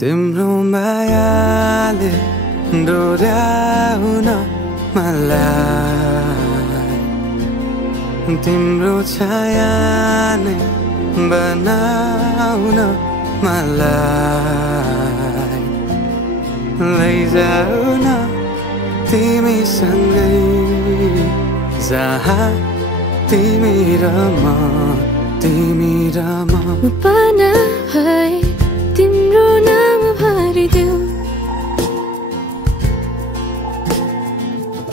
तिम्रो मायाले डोर्याउन मलाई तिम्रो छाया नै बनाउन मलाई लैजाऊ न तिमीसँगै जहाँ तिमी र म पाना भए तिम्रो नाम भरिदेऊ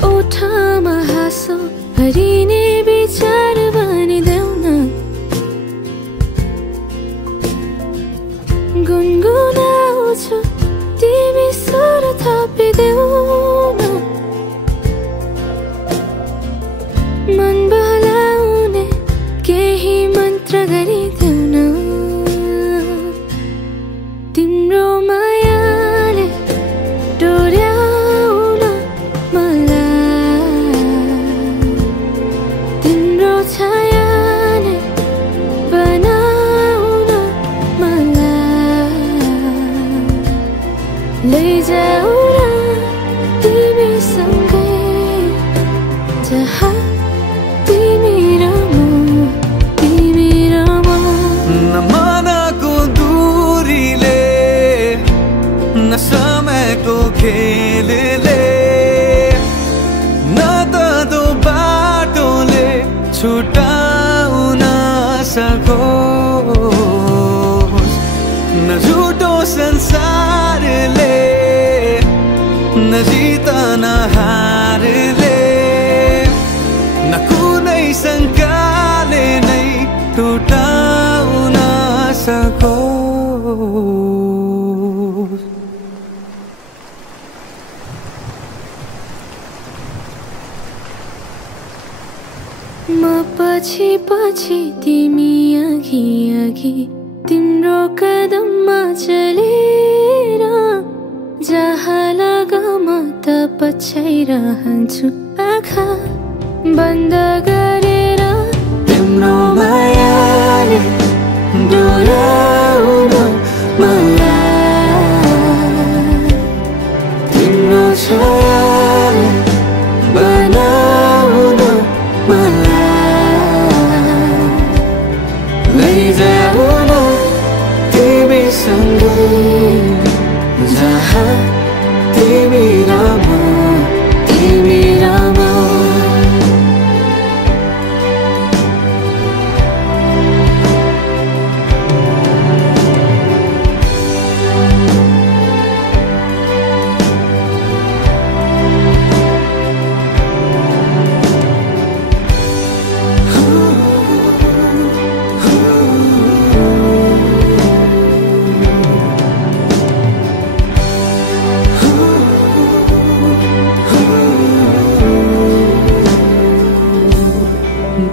ओठमा हाँसो भरिने विचार बनिदेऊ न गुनगुनाउँछु तिमी स्वर थपिदेऊ न मन बहलाउने केही मन्त्र गरिदेऊ न तिम्रो मायाले डोर्याउन मलाई तिम्रो छाया नै बनाउन मलाई लैजाऊ न तिमीसँगै जहाँ तिमी र म नमनको दूरीले न समयको खेलले न त दो बाटोले छुटाउन सकोस् न झुटो संसारले न जित न हारले न कुनै शङ्काले नै टुटाउन सकोस् म पछि पछि तिमी अघि अघि तिम्रो कदममा चलेर जहाँ लग म त पछ्याइरहन्छु आँखा बन्द गरेर तिम्रो मायाले डोर्याउन मलाई तिम्रो छायाले बनाउन मलाई लैजाऊ न तिमीसँगै जहाँ तिमी र म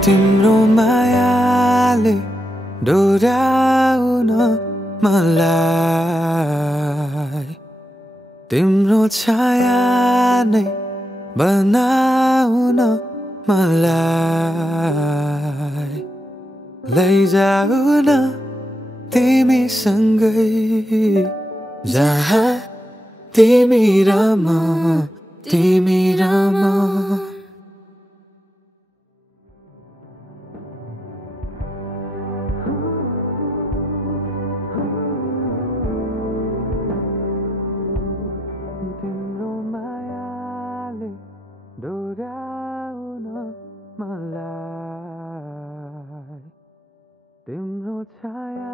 तिम्रो मायाले डोर्याउन मलाई तिम्रो छाया नै बनाउन मलाई लैजाऊ न तिमीसँगै जहाँ तिमी र म तिम्रो मायाले डोर्याउन मलाई तिम्रो छाया